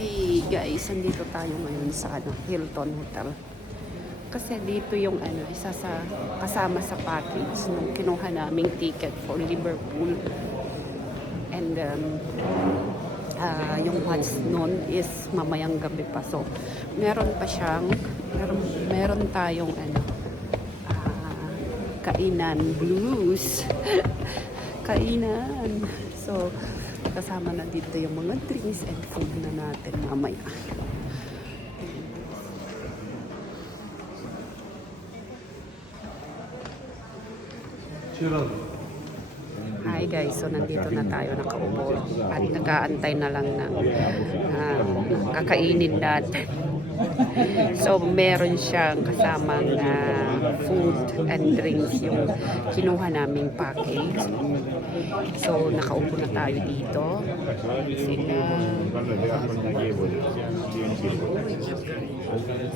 Hey guys, andito tayo ngayon sa Hilton Hotel. Kasi dito yung isa sa kasama sa package nung kinuha naming ticket for Liverpool. And yung watch noon is mamayang gabi pa. So, meron pa siyang meron tayong kainan blues. Kainan. So, kasama na dito yung mga drinks and food na natin mamaya. Hi guys, so nandito na tayo nakaupo at nag-aantay na lang ng kakainin natin. So meron siyang kasamang food and drinks yung kinuha naming package. So nakaupo na tayo dito.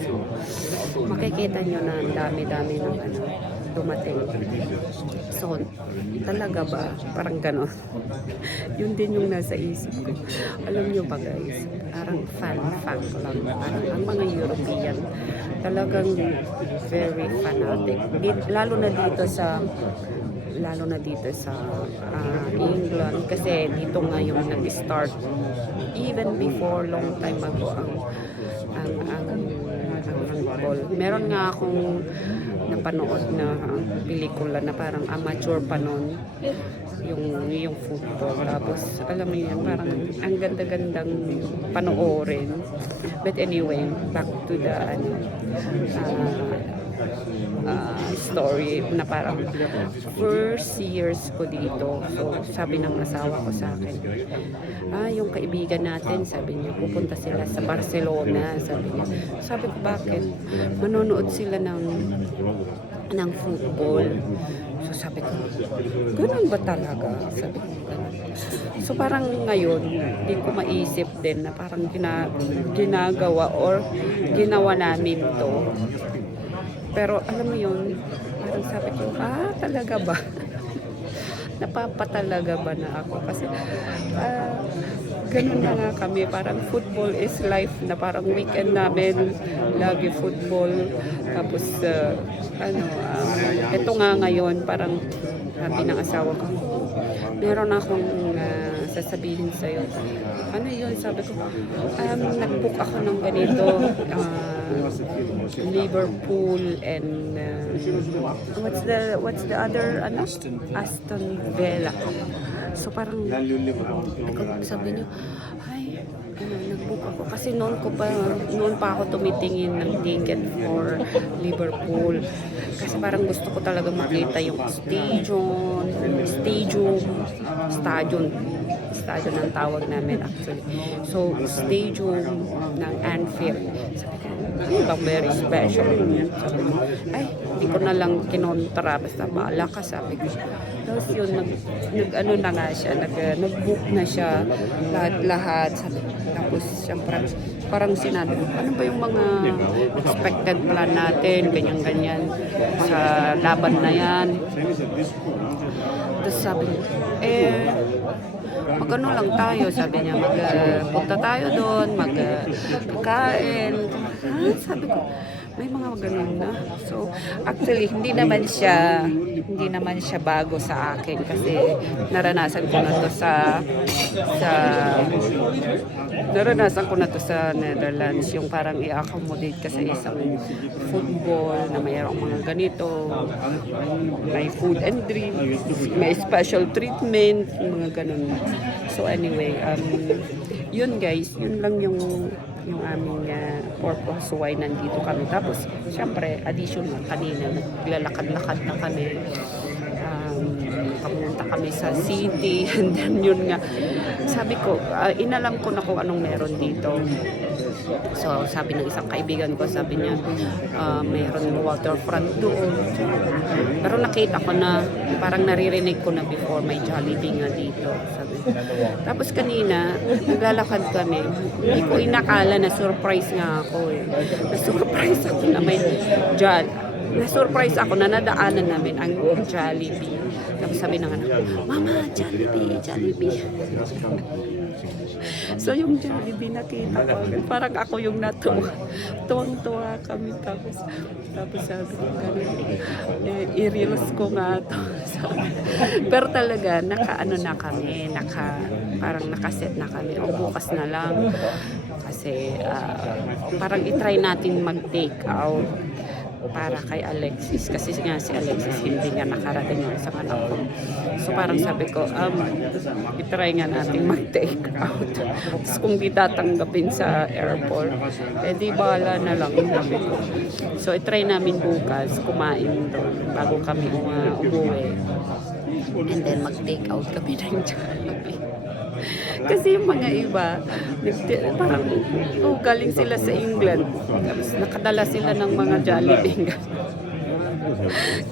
So makikita nyo na ang dami-dami ng dumating. So, talaga ba? Parang gano'n. Yun din yung nasa isip ko. Alam nyo ba guys, parang fan fact lang. Parang ang mga European, talagang very fanatic. Lalo na dito sa England. Kasi dito nga yung nag-start. Even before, long time ago, ang ball. Meron nga akong napanood na pelikula na parang amateur pa nun yung football. Tapos alam mo yun, parang ang ganda-gandang panoorin. But anyway, back to the story na parang first years ko dito. So sabi ng asawa ko sa akin, yung kaibigan natin, sabi niya, pupunta sila sa Barcelona, sabi niya. Sabi ko, bakit? Manonood sila ng football. So sabi ko, ganun ba talaga? Sabi ko, ganun. So parang ngayon, hindi ko maisip din na parang ginagawa or ginawa namin to. Pero alam mo yun, parang sabi ko, talaga ba? Napapatalaga ba na ako? Kasi ganun na nga kami, parang football is life na parang weekend namin, lagi football. Tapos, ito nga ngayon, parang sabi ng asawa ko, meron akong sasabihin sa'yo. Ano yun? Sabi ko, nag-book ako ng ganito, Liverpool and what's the other Aston Villa. So parang sabi niyo, nag-book ako kasi noon pa ako tumitingin ng ticket for Liverpool kasi parang gusto ko talaga makita yung stadium ang tawag namin actually. So stadium ng Anfield. Sabi ko, bang very special. Sabi ko, hindi ko na lang kinontra basta baala ka, sabi ko. Tapos yun, nag-book na siya lahat. Tapos siyempre, parang sinabi ko, ano ba yung mga expected plan natin, ganyan-ganyan, sa laban na yan. Tapos sabi ko, magano lang tayo, sabi niya, magpunta tayo doon, magkakain. Sabi ko, may mga ganun na. So, actually, hindi naman siya bago sa akin kasi naranasan ko na to sa Netherlands, yung parang i-accommodate ka sa isang football na mayroong mga ganito, may food and drink, may special treatment, mga ganun. So anyway, yun guys, yun lang yung aming purpose why nandito kami. Tapos, syempre, additional kanina, naglalakad-lakad na kami. Pamunta kami sa city, and then yun nga. Sabi ko, inalam ko na kung anong meron dito. So, sabi ng isang kaibigan ko, sabi niya, mayroon waterfront doon. Pero nakita ko na, parang naririnig ko na before, may Jollibee nga dito. Sabi. Tapos kanina, naglalakad kami. Hindi ko inakala na surprise nga ako eh. Na-surprise ako na may na-surprise ako na nadaanan namin ang Jollibee. Tapos sabi ng anak, Mama, Jollibee, Jollibee. So yung Jollibee nakita ko, parang ako yung natuwa. Tuwang-tuwa kami. Tapos sabi ko, i-reels ko nga to. Pero talaga, naka-ano na kami, parang nakaset na kami. O bukas na lang. Kasi parang itry natin mag-take out para kay Alexis. Kasi nga si Alexis hindi nga nakarating yung isang anak ko. So parang sabi ko, itry nga natin mag-take out. Tapos kung di tatanggapin sa airport, di bala na lang sabi ko. So itry namin bukas, kumain doon bago kami umuwi. And then mag-take out kami ng Jollibee. Kasi yung mga iba, parang galing sila sa England. Tapos nakadala sila ng mga Jollibee.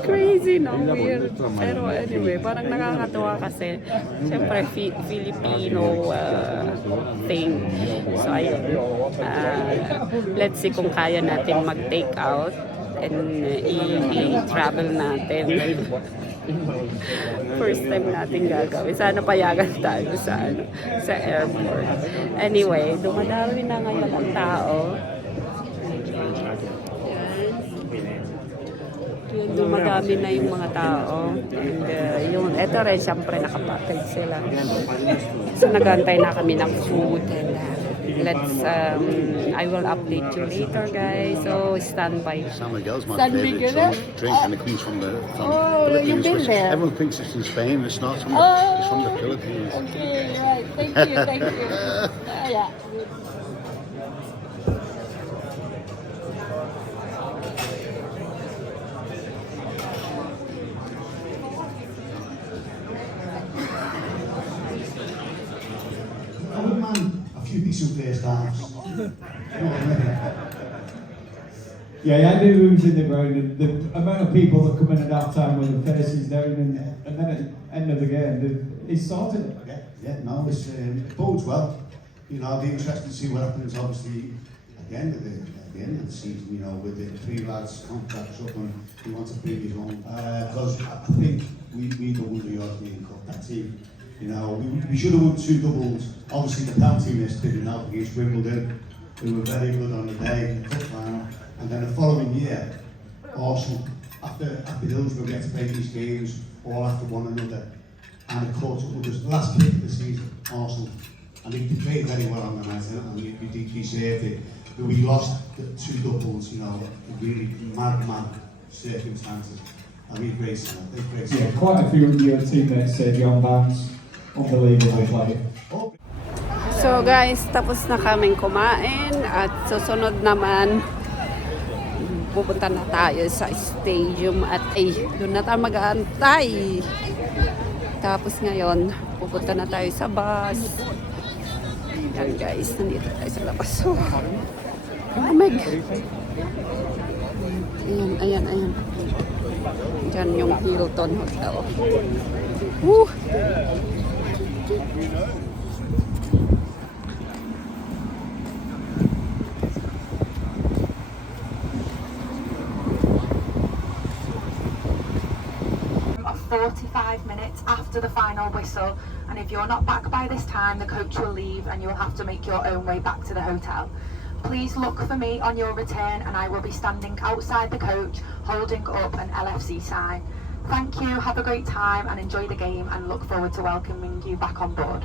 Crazy, no? Weird. Pero anyway, parang nakakatuwa kasi syempre Filipino thing. So ayun, let's see kung kaya natin mag-take out and i-travel natin. First time natin gagawin. Sana payagan tayo sa airport. Anyway, dumadami na ngayon ang tao. Dumadami na yung mga tao. And eto rin, siyempre nakapackage sila. So nagantay na kami ng food. And I will update you later, guys. So stand by. San Miguel's my favourite drink, and it comes from the Philippines. You've been there. Everyone thinks it's in Spain. It's not. It's from the Philippines. Okay, right. Thank you. Yeah. A few decent first halves. Yeah, the rooms in the ground, and the amount of people that come in at half time when the faces down, and then at the end of the game, he sorted it. Yeah, no, it bodes well. You know, it'll be interesting to see what happens, obviously, at the end of the season, you know, with the three lads' contracts up and he wants to bring his own. Because I think we don't win the European Cup, that team. You know, we should have won 2 doubles. Obviously, the penalty miss didn't help against Wimbledon. We were very good on the day, the cup final. And then the following year, Arsenal, after Hillsborough get to play these games all after one another. And of course, it was the last kick of the season, Arsenal. And they played very well on the night, and we deserved it. But we lost the 2 doubles, you know, really mad circumstances. And we graced that. Yeah, quite a few of your teammates said John Barnes, unbelievable player. So guys, tapos na kaming kumain at susunod naman pupunta na tayo sa stadium at doon na tayo mag-aantay. Tapos ngayon, pupunta na tayo sa bus. Yan guys, nandito tayo sa labas. So, lamig. Ayan. Diyan yung Hilton Hotel. Woo! Of 45 minutes after the final whistle, and if you're not back by this time, the coach will leave and you'll have to make your own way back to the hotel. Please look for me on your return, and I will be standing outside the coach holding up an LFC sign. Thank you, have a great time and enjoy the game, and look forward to welcoming you back on board.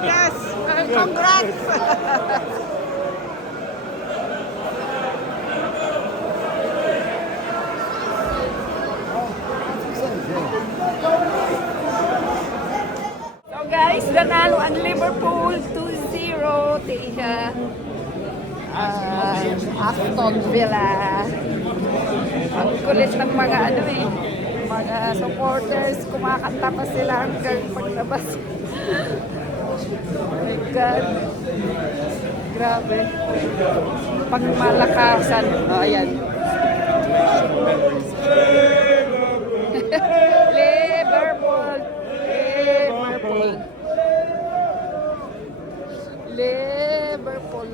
Yes, congrats. So guys, nanalo ang Liverpool 2-0. Tiha Aston Villa. Ang kulit ng mga ano eh, mga supporters, kumakanta pa sila hanggang paglabas. Oh my God. Grabe. Pangmalakasan. Oh, ayan. Liverpool. Liverpool. Liverpool.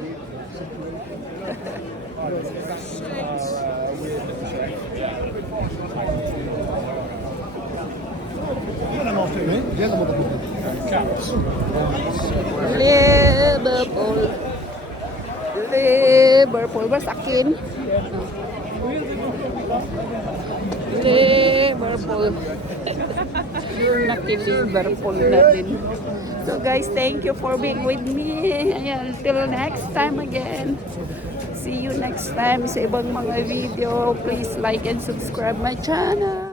Liverpool. Liverpool. Masakin. Liverpool. Naki-Liverpool na din. So guys, thank you for being with me. Ayan, till next time again. See you next time sa ibang mga video. Please like and subscribe my channel.